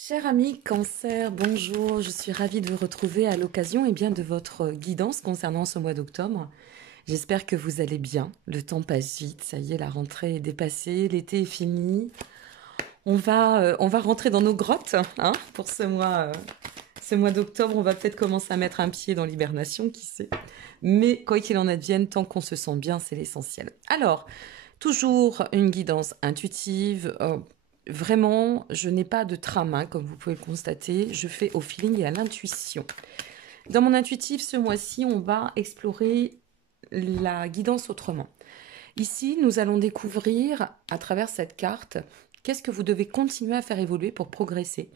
Cher ami Cancer, bonjour, je suis ravie de vous retrouver à l'occasion de votre guidance concernant ce mois d'octobre. J'espère que vous allez bien, le temps passe vite, ça y est, la rentrée est dépassée, l'été est fini. On va rentrer dans nos grottes pour ce mois d'octobre. On va peut-être commencer à mettre un pied dans l'hibernation, qui sait. Mais quoi qu'il en advienne, tant qu'on se sent bien, c'est l'essentiel. Alors, toujours une guidance intuitive. Vraiment, je n'ai pas de trame, comme vous pouvez le constater. Je fais au feeling et à l'intuition. Dans mon intuitif, ce mois-ci, on va explorer la guidance autrement. Ici, nous allons découvrir, à travers cette carte, qu'est-ce que vous devez continuer à faire évoluer pour progresser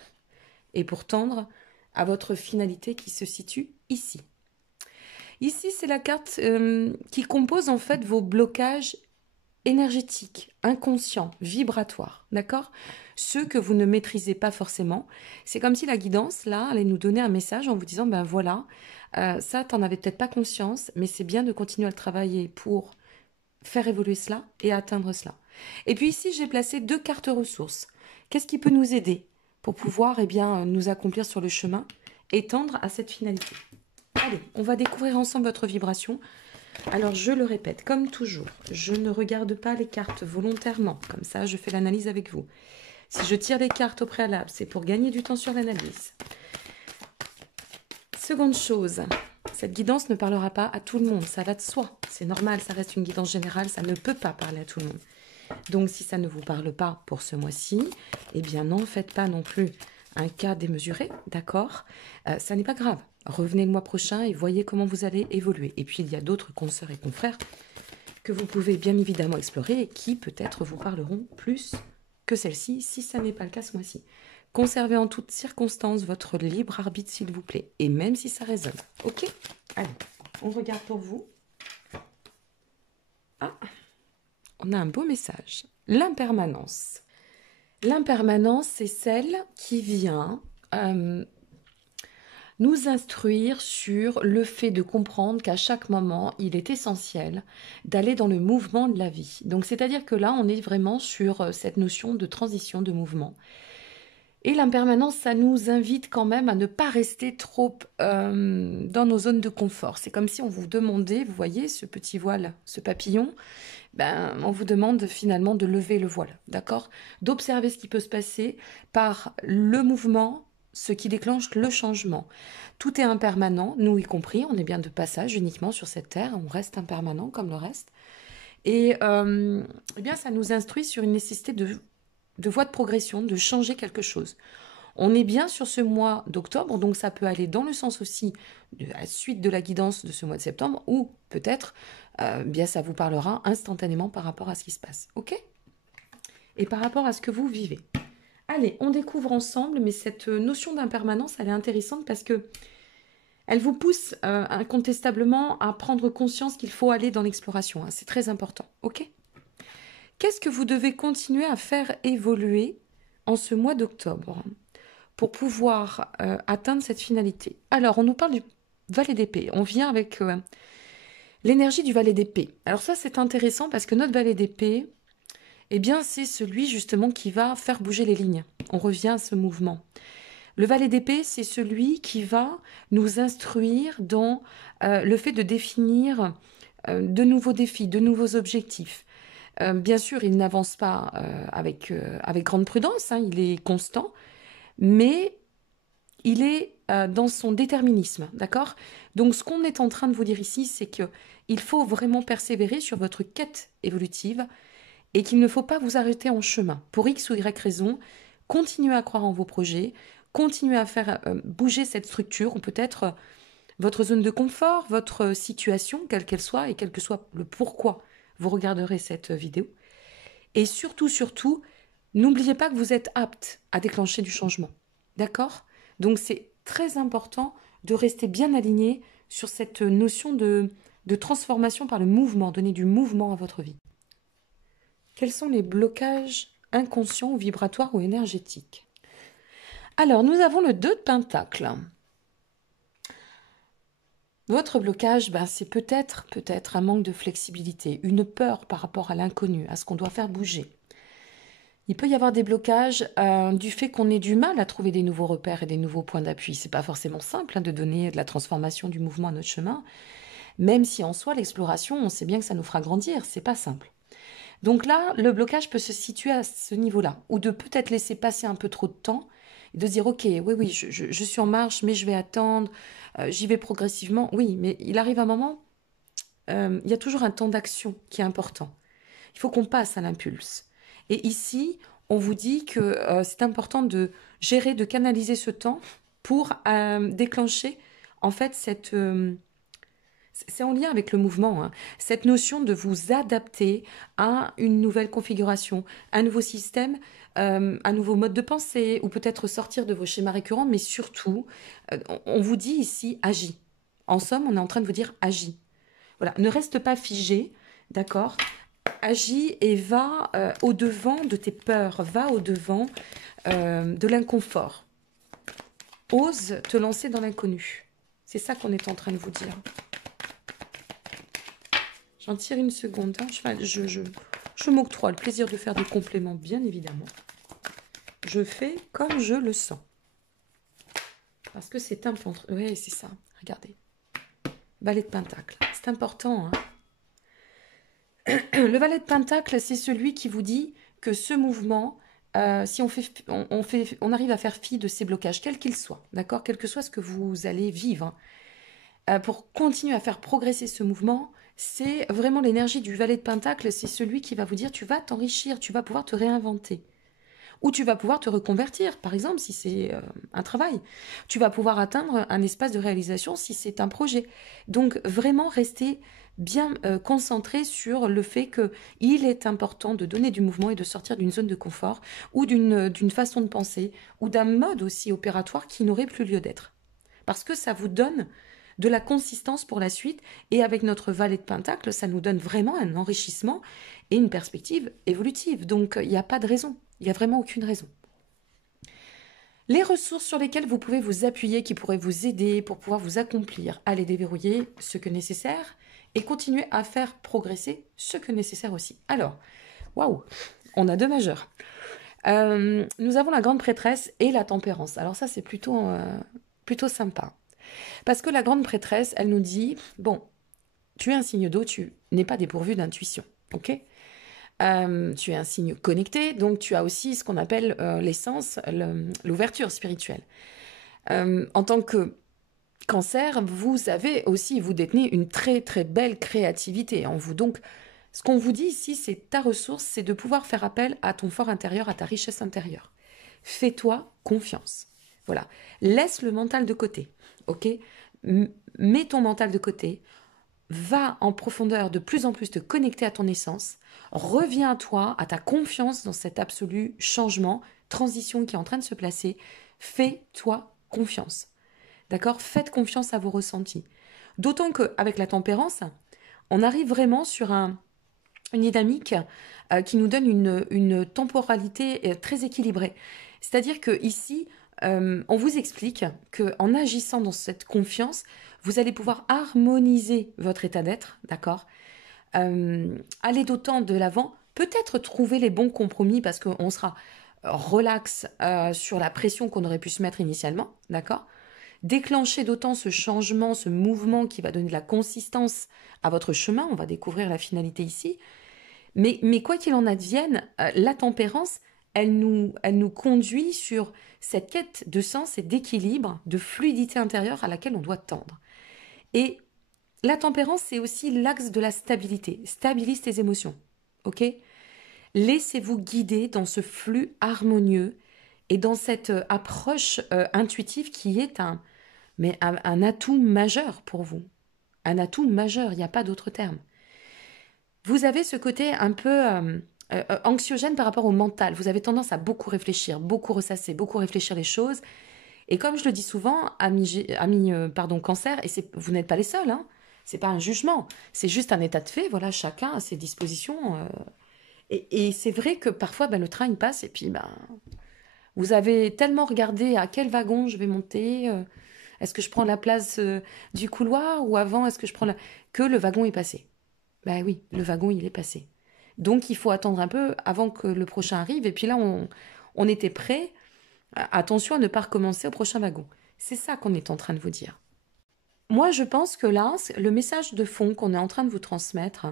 et pour tendre à votre finalité qui se situe ici. Ici, c'est la carte qui compose en fait vos blocages énergétiques, inconscients, vibratoires, d'accord? Ceux que vous ne maîtrisez pas forcément. C'est comme si la guidance, là, allait nous donner un message en vous disant, ben voilà, ça, t'en avais peut-être pas conscience, mais c'est bien de continuer à le travailler pour faire évoluer cela et atteindre cela. Et puis ici, j'ai placé 2 cartes ressources. Qu'est-ce qui peut nous aider pour pouvoir nous accomplir sur le chemin et tendre à cette finalité? Allez, on va découvrir ensemble votre vibration. Alors, je le répète, comme toujours, je ne regarde pas les cartes volontairement. Comme ça, je fais l'analyse avec vous. Si je tire les cartes au préalable, c'est pour gagner du temps sur l'analyse. Seconde chose, cette guidance ne parlera pas à tout le monde, ça va de soi. C'est normal, ça reste une guidance générale, ça ne peut pas parler à tout le monde. Donc, si ça ne vous parle pas pour ce mois-ci, eh bien, n'en faites pas non plus un cas démesuré, d'accord? Ça n'est pas grave. Revenez le mois prochain et voyez comment vous allez évoluer. Et puis, il y a d'autres consoeurs et confrères que vous pouvez bien évidemment explorer et qui peut-être vous parleront plus que celle-ci, si ça n'est pas le cas ce mois-ci. Conservez en toutes circonstances votre libre arbitre, s'il vous plaît, et même si ça résonne. Ok? Allez, on regarde pour vous. Ah, on a un beau message. L'impermanence. L'impermanence, c'est celle qui vient nous instruire sur le fait de comprendre qu'à chaque moment, il est essentiel d'aller dans le mouvement de la vie. Donc, c'est-à-dire que là, on est vraiment sur cette notion de transition, de mouvement. Et l'impermanence, ça nous invite quand même à ne pas rester trop dans nos zones de confort. C'est comme si on vous demandait, vous voyez, ce petit voile, ce papillon, on vous demande finalement de lever le voile, d'accord? D'observer ce qui peut se passer par le mouvement, ce qui déclenche le changement. Tout est impermanent, nous y compris, on est bien de passage uniquement sur cette terre, on reste impermanent comme le reste. Et ça nous instruit sur une nécessité de voie de progression, de changer quelque chose. On est bien sur ce mois d'octobre, donc ça peut aller dans le sens aussi de la suite de la guidance de ce mois de septembre, ou peut-être, ça vous parlera instantanément par rapport à ce qui se passe, ok? Et par rapport à ce que vous vivez. Allez, on découvre ensemble, mais cette notion d'impermanence, elle est intéressante parce que elle vous pousse incontestablement à prendre conscience qu'il faut aller dans l'exploration. C'est très important, ok? Qu'est-ce que vous devez continuer à faire évoluer en ce mois d'octobre pour pouvoir atteindre cette finalité? Alors, on nous parle du valet d'épée. On vient avec l'énergie du valet d'épée. Alors ça, c'est intéressant parce que notre valet d'épée, c'est celui justement qui va faire bouger les lignes. On revient à ce mouvement. Le valet d'épée, c'est celui qui va nous instruire dans le fait de définir de nouveaux défis, de nouveaux objectifs. Bien sûr, il n'avance pas avec grande prudence, il est constant, mais il est dans son déterminisme, d'accord? Donc, ce qu'on est en train de vous dire ici, c'est qu'il faut vraiment persévérer sur votre quête évolutive et qu'il ne faut pas vous arrêter en chemin. Pour X ou Y raison, continuez à croire en vos projets, continuez à faire bouger cette structure, ou peut-être votre zone de confort, votre situation, quelle qu'elle soit, et quel que soit le pourquoi vous regarderez cette vidéo. Et surtout, n'oubliez pas que vous êtes apte à déclencher du changement. D'accord? Donc, c'est très important de rester bien aligné sur cette notion de transformation par le mouvement, donner du mouvement à votre vie. Quels sont les blocages inconscients ou vibratoires ou énergétiques? Alors, nous avons le 2 de Pentacle. Votre blocage, c'est peut-être un manque de flexibilité, une peur par rapport à l'inconnu, à ce qu'on doit faire bouger. Il peut y avoir des blocages du fait qu'on ait du mal à trouver des nouveaux repères et des nouveaux points d'appui. C'est pas forcément simple de donner de la transformation du mouvement à notre chemin, même si en soi l'exploration, on sait bien que ça nous fera grandir, c'est pas simple. Donc là, le blocage peut se situer à ce niveau-là, ou de peut-être laisser passer un peu trop de temps, et de se dire, ok, oui, je suis en marche, mais je vais attendre, j'y vais progressivement. Oui, mais il arrive un moment, il y a toujours un temps d'action qui est important. Il faut qu'on passe à l'impulse. Et ici, on vous dit que c'est important de gérer, de canaliser ce temps pour déclencher, en fait, c'est en lien avec le mouvement, hein, cette notion de vous adapter à une nouvelle configuration, un nouveau système, un nouveau mode de pensée, ou peut-être sortir de vos schémas récurrents, mais surtout, on vous dit ici, agis. En somme, on est en train de vous dire, agis. Voilà, ne reste pas figé, d'accord? Agis et va au-devant de tes peurs, va au-devant de l'inconfort. Ose te lancer dans l'inconnu. C'est ça qu'on est en train de vous dire. J'en tire une seconde. Hein. Je m'octroie le plaisir de faire des compléments, bien évidemment. Je fais comme je le sens. Parce que c'est important. Oui, c'est ça. Regardez. Valet de Pentacle. C'est important. Hein. Le Valet de Pentacle, c'est celui qui vous dit que ce mouvement, si on arrive à faire fi de ces blocages, quels qu'ils soient, d'accord, quel que soit ce que vous allez vivre, pour continuer à faire progresser ce mouvement, c'est vraiment l'énergie du Valet de Pentacle, c'est celui qui va vous dire tu vas t'enrichir, tu vas pouvoir te réinventer. Ou tu vas pouvoir te reconvertir, par exemple, si c'est un travail. Tu vas pouvoir atteindre un espace de réalisation si c'est un projet. Donc vraiment rester bien concentré sur le fait qu'il est important de donner du mouvement et de sortir d'une zone de confort ou d'une façon de penser ou d'un mode aussi opératoire qui n'aurait plus lieu d'être. Parce que ça vous donne de la consistance pour la suite et avec notre Valet de Pentacle, ça nous donne vraiment un enrichissement et une perspective évolutive. Donc il n'y a pas de raison. Il n'y a vraiment aucune raison. Les ressources sur lesquelles vous pouvez vous appuyer, qui pourraient vous aider pour pouvoir vous accomplir, allez déverrouiller ce que nécessaire et continuer à faire progresser ce que nécessaire aussi. Alors, waouh, on a deux majeurs. Nous avons la grande prêtresse et la tempérance. Alors ça, c'est plutôt sympa. Parce que la grande prêtresse, elle nous dit, bon, tu es un signe d'eau, tu n'es pas dépourvu d'intuition, ok? Tu es un signe connecté, donc tu as aussi ce qu'on appelle l'essence, l'ouverture spirituelle. En tant que Cancer, vous détenez une très très belle créativité en vous. Donc, ce qu'on vous dit ici, c'est ta ressource, c'est de pouvoir faire appel à ton fort intérieur, à ta richesse intérieure. Fais-toi confiance. Voilà. Laisse le mental de côté, ok? Mets ton mental de côté. Va en profondeur de plus en plus te connecter à ton essence, reviens à toi, à ta confiance dans cet absolu changement, transition qui est en train de se placer. Fais-toi confiance. D'accord? Faites confiance à vos ressentis. D'autant qu'avec la tempérance, on arrive vraiment sur une dynamique qui nous donne une temporalité très équilibrée. C'est-à-dire que ici, on vous explique qu'en agissant dans cette confiance, vous allez pouvoir harmoniser votre état d'être, d'accord? Aller d'autant de l'avant, peut-être trouver les bons compromis parce qu'on sera relax sur la pression qu'on aurait pu se mettre initialement, d'accord? Déclencher d'autant ce changement, ce mouvement qui va donner de la consistance à votre chemin, on va découvrir la finalité ici. Mais quoi qu'il en advienne, la tempérance, elle nous conduit sur cette quête de sens et d'équilibre, de fluidité intérieure à laquelle on doit tendre. Et la tempérance, c'est aussi l'axe de la stabilité. Stabilise tes émotions, ok? Laissez-vous guider dans ce flux harmonieux et dans cette approche intuitive qui est un atout majeur pour vous. Un atout majeur, il n'y a pas d'autre terme. Vous avez ce côté un peu anxiogène par rapport au mental. Vous avez tendance à beaucoup réfléchir, beaucoup ressasser, beaucoup réfléchir les choses. Et comme je le dis souvent, Cancer, et vous n'êtes pas les seuls, hein, c'est pas un jugement, c'est juste un état de fait. Voilà, chacun a ses dispositions. Et c'est vrai que parfois, le train il passe et puis vous avez tellement regardé à quel wagon je vais monter. Est-ce que je prends la place du couloir ou avant est-ce que je prends que le wagon est passé. Ben oui, le wagon il est passé. Donc, il faut attendre un peu avant que le prochain arrive. Et puis là, on était prêt. Attention à ne pas recommencer au prochain wagon. C'est ça qu'on est en train de vous dire. Moi, je pense que là, le message de fond qu'on est en train de vous transmettre,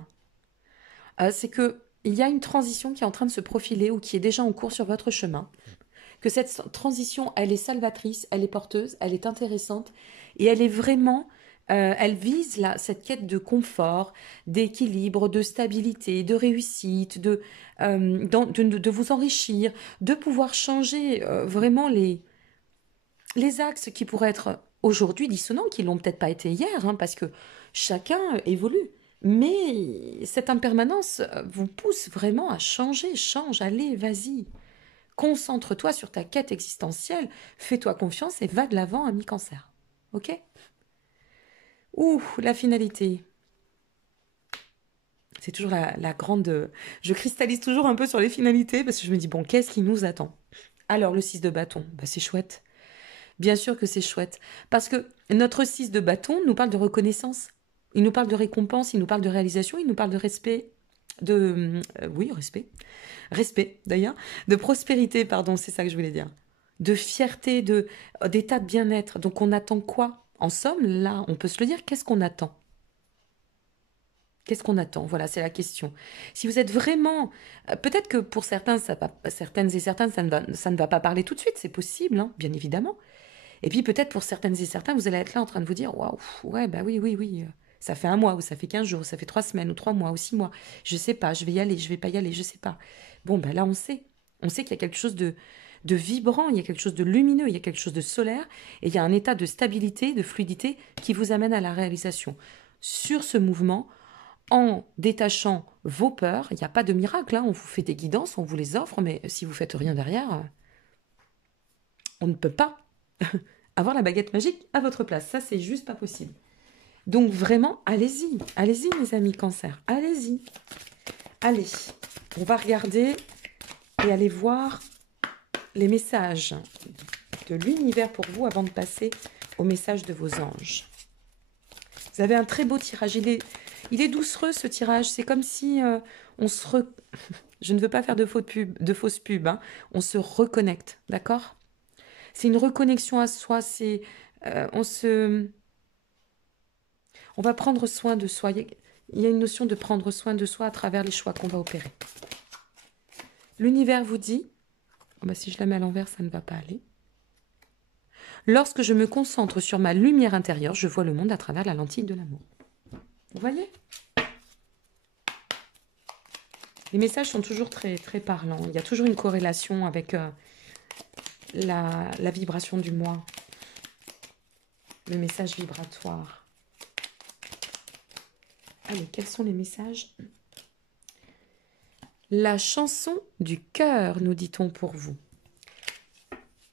c'est que il y a une transition qui est en train de se profiler ou qui est déjà en cours sur votre chemin. Que cette transition, elle est salvatrice, elle est porteuse, elle est intéressante et elle est vraiment, elle vise là, cette quête de confort, d'équilibre, de stabilité, de réussite, de vous enrichir, de pouvoir changer vraiment les axes qui pourraient être aujourd'hui dissonants, qui l'ont peut-être pas été hier, hein, parce que chacun évolue. Mais cette impermanence vous pousse vraiment à changer, change, allez, vas-y. Concentre-toi sur ta quête existentielle, fais-toi confiance et va de l'avant, ami Cancer. Ok? Ouh, la finalité. C'est toujours la grande... Je cristallise toujours un peu sur les finalités parce que je me dis, bon, qu'est-ce qui nous attend? Alors, le 6 de bâton, bah, c'est chouette. Bien sûr que c'est chouette. Parce que notre 6 de bâton nous parle de reconnaissance. Il nous parle de récompense, il nous parle de réalisation, il nous parle de respect. Oui, respect. Respect, d'ailleurs. De prospérité, pardon, c'est ça que je voulais dire. De fierté, d'état de bien-être. Donc on attend quoi? En somme, là, on peut se le dire, qu'est-ce qu'on attend? Qu'est-ce qu'on attend? Voilà, c'est la question. Si vous êtes vraiment... peut-être que pour certains, certaines et certains, ça ne va pas parler tout de suite, c'est possible, hein, bien évidemment. Et puis peut-être pour certaines et certains, vous allez être là en train de vous dire, waouh, ouais, bah oui, oui, oui, ça fait un mois, ou ça fait 15 jours, ou ça fait 3 semaines, ou 3 mois, ou 6 mois. Je sais pas, je vais y aller, je vais pas y aller, je sais pas. Bon, ben là, on sait. On sait qu'il y a quelque chose de vibrant, il y a quelque chose de lumineux, il y a quelque chose de solaire, et il y a un état de stabilité, de fluidité qui vous amène à la réalisation. Sur ce mouvement, en détachant vos peurs, il n'y a pas de miracle, hein, on vous fait des guidances, on vous les offre, mais si vous faites rien derrière, on ne peut pas avoir la baguette magique à votre place. Ça, c'est juste pas possible. Donc vraiment, allez-y. Allez-y, mes amis Cancer. Allez-y. Allez, on va regarder et aller voir les messages de l'univers pour vous avant de passer au message de vos anges. Vous avez un très beau tirage. Il est doucereux, ce tirage. C'est comme si on se... Je ne veux pas faire de fausses pubs. Hein. On se reconnecte, d'accord? C'est une reconnexion à soi. C'est... On va prendre soin de soi. Il y a une notion de prendre soin de soi à travers les choix qu'on va opérer. L'univers vous dit, oh bah si je la mets à l'envers, ça ne va pas aller. Lorsque je me concentre sur ma lumière intérieure, je vois le monde à travers la lentille de l'amour. Vous voyez? Les messages sont toujours très, très parlants. Il y a toujours une corrélation avec la vibration du moi. Le message vibratoire. Allez, quels sont les messages? La chanson du cœur, nous dit-on pour vous.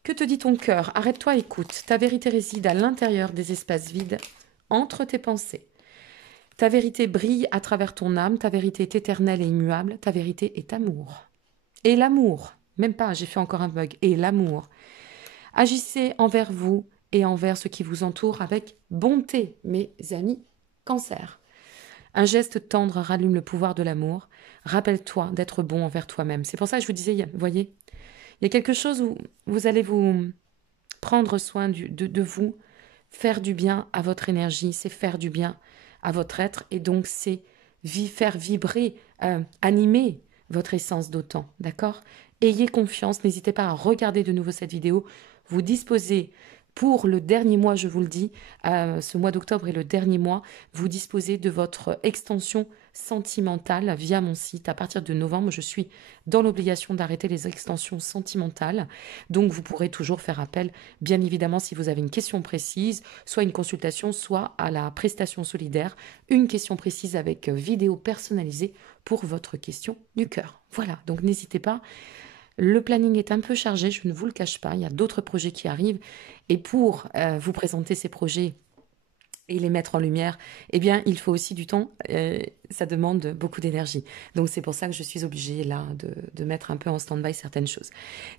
Que te dit ton cœur? Arrête-toi, écoute. Ta vérité réside à l'intérieur des espaces vides, entre tes pensées. Ta vérité brille à travers ton âme, ta vérité est éternelle et immuable, ta vérité est amour. Et l'amour, même pas, j'ai fait encore un bug, et l'amour. Agissez envers vous et envers ceux qui vous entourent avec bonté, mes amis Cancer. Un geste tendre rallume le pouvoir de l'amour. Rappelle-toi d'être bon envers toi-même. C'est pour ça que je vous disais, vous voyez, il y a quelque chose où vous allez vous prendre soin de vous, faire du bien à votre énergie, c'est faire du bien à votre être, et donc c'est faire vibrer, animer votre essence d'autant, d'accord? Ayez confiance, n'hésitez pas à regarder de nouveau cette vidéo, vous disposez pour le dernier mois, je vous le dis, ce mois d'octobre est le dernier mois, vous disposez de votre extension sentimentale via mon site. À partir de novembre, je suis dans l'obligation d'arrêter les extensions sentimentales. Donc, vous pourrez toujours faire appel, bien évidemment, si vous avez une question précise, soit une consultation, soit à la prestation solidaire, une question précise avec vidéo personnalisée pour votre question du cœur. Voilà, donc n'hésitez pas. Le planning est un peu chargé, je ne vous le cache pas, il y a d'autres projets qui arrivent. Et pour vous présenter ces projets et les mettre en lumière, eh bien, il faut aussi du temps, ça demande beaucoup d'énergie. Donc, c'est pour ça que je suis obligée, là, de mettre un peu en stand-by certaines choses.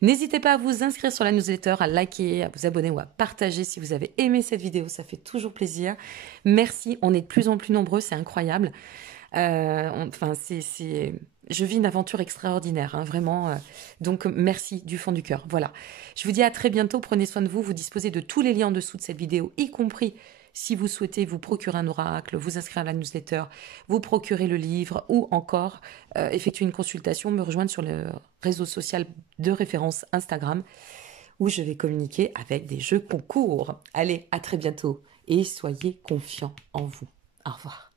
N'hésitez pas à vous inscrire sur la newsletter, à liker, à vous abonner ou à partager si vous avez aimé cette vidéo, ça fait toujours plaisir. Merci, on est de plus en plus nombreux, c'est incroyable. je vis une aventure extraordinaire, hein, vraiment. Donc, merci du fond du cœur. Voilà. Je vous dis à très bientôt. Prenez soin de vous. Vous disposez de tous les liens en dessous de cette vidéo, y compris si vous souhaitez vous procurer un oracle, vous inscrire à la newsletter, vous procurer le livre ou encore effectuer une consultation, me rejoindre sur le réseau social de référence Instagram où je vais communiquer avec des jeux concours. Allez, à très bientôt et soyez confiants en vous. Au revoir.